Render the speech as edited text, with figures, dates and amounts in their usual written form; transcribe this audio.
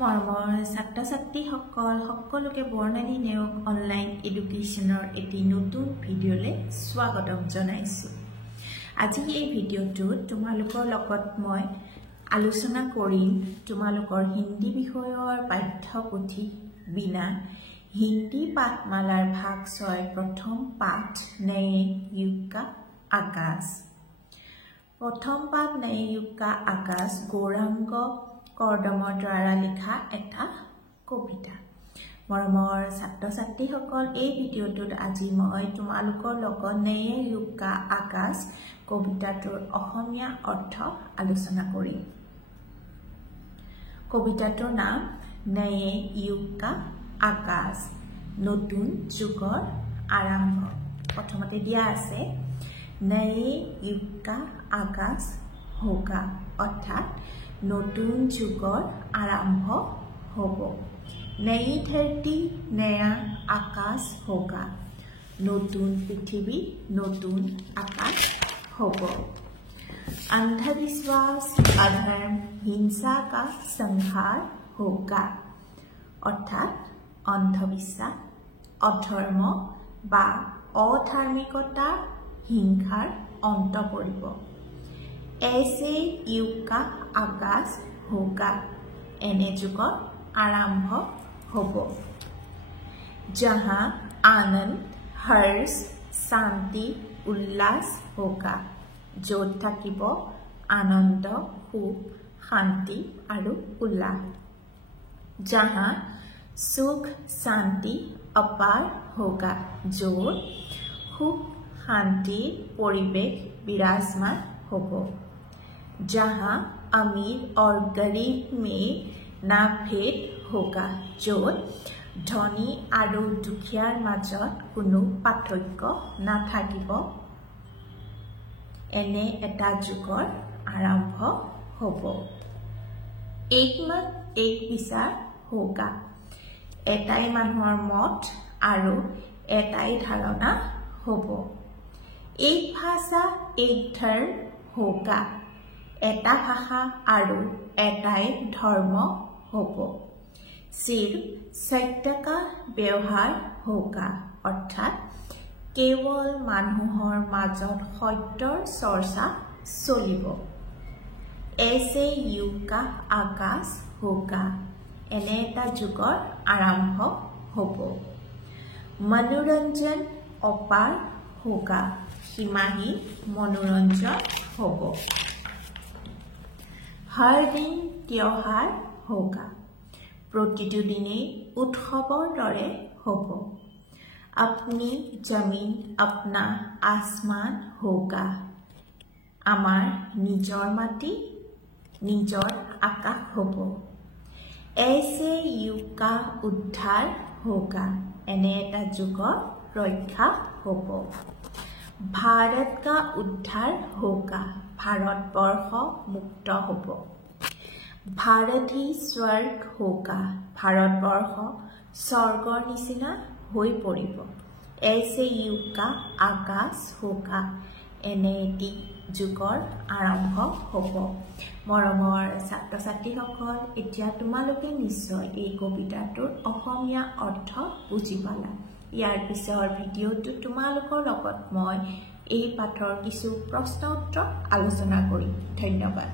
মৰমৰ ছাত্ৰ-ছাত্ৰীসকল সকলোকে বৰ্ণালী নেওগ অনলাইন এডুকেশ্যনৰ এটি নতুন ভিডিঅ'লৈ স্বাগতম জনাইছোঁ। আজি এই ভিডিঅ'টোত তোমালোকৰ লগত মই আলোচনা কৰিম তোমালোকৰ হিন্দী বিষয়ৰ পাঠ্যপুথি বিনা হিন্দী পাঠমালাৰ ভাগ 6 প্ৰথম পাঠ নয়ে युग का आकाश। প্ৰথম পাঠ নয়ে युग का आकाश গৌৰাংগ কৰ্দমৰ দ্বাৰা লিখা এটা কবিতা। মৰমৰ ছাত্ৰ-ছাত্ৰীসকল এই ভিডিঅ'টোত আজি মই তোমালোকৰ লগত নয়ে युग का आकाश কবিতাটোৰ অসমীয়া অৰ্থ আলোচনা কৰিম। কবিতাটোৰ নাম নয়ে युग का आकाश নতুন যুগৰ আৰম্ভ। প্ৰথমতে দিয়া আছে নয়ে युग का आकाश होगा অৰ্থাৎ নতুন যুগৰ আৰম্ভ হ'ব। নई धरती नया आकाश होगा নতুন পৃথিৱী নতুন আকাশ হ'ব। अंधविश्वास अधर्म हिंसा का संहार होगा অৰ্থাৎ অন্ধবিশ্বাস অধৰ্ম বা অধাৰ্মিকতা হিংসাৰ অন্ত পৰিব। ऐसे युग का आगाज होगा एने जुगर आरंभ होबो। जहां आनंद हर्ष शांति उल्लास होगा जोत থাকিব आनंद सुख शांति আৰু उल्लास। जहां सुख शांति अपार होगा जोत सुख शांति परिवेश विराजमान होबो। जहां अमीर और गरीब में ना भेद होगा जोत धनी आरु दुखियार মাজত কোনো পাৰ্থক্য নাথাকিব এনে এটা যুগৰ আৰম্ভ হ'ব। एक मत एक विचार होगा এটাই মানুহৰ মত আৰু এটাই ধাৰণা হ'ব। एक भाषा एक धर्म होगा এটা ভাষা আৰু এটাই ধৰ্ম হ'ব। सिर्फ सत्य का व्यवहार होगा অৰ্থাৎ কেৱল মানুহৰ মাজত সত্যৰ চৰ্চা চলিব। ऐसे युग का आगाज होगा এনে এটা যুগৰ আৰম্ভ হ'ব। मनोरंजन अपार होगा সীমাহীন मनोरंजन হ'ব। हर दिन त्योहार होगा प्रतिটো দিনে উৎসৱৰ দৰে হ'ব। अपनी जमीन अपना आसमान होगा আমাৰ নিজৰ মাটি নিজৰ আকাশ হ'ব। ऐसे युग का उद्धार होगा এনে এটা যুগৰ ৰক্ষা হ'ব। भारत का उद्धार होगा भारतवर्ष मुक्त হ'ব। भारत ही स्वर्ग होगा भारतवर्ष स्वर्गर निचिना হৈ পৰিব। ऐसे युग का आगाज होगा এনে এটি যুগৰ আৰম্ভ হ'ব। মৰমৰ ছাত্ৰ-ছাত্ৰীসকল এতিয়া তোমালোকে নিশ্চয় এই কবিতাটোৰ অসমীয়া অৰ্থ বুজি পালা। ইয়াৰ পিছৰ ভিডিঅ'টো তোমালোকৰ লগত মই এই পাঠৰ কিছু প্ৰশ্ন উত্তৰ আলোচনা কৰিম। ধন্যবাদ।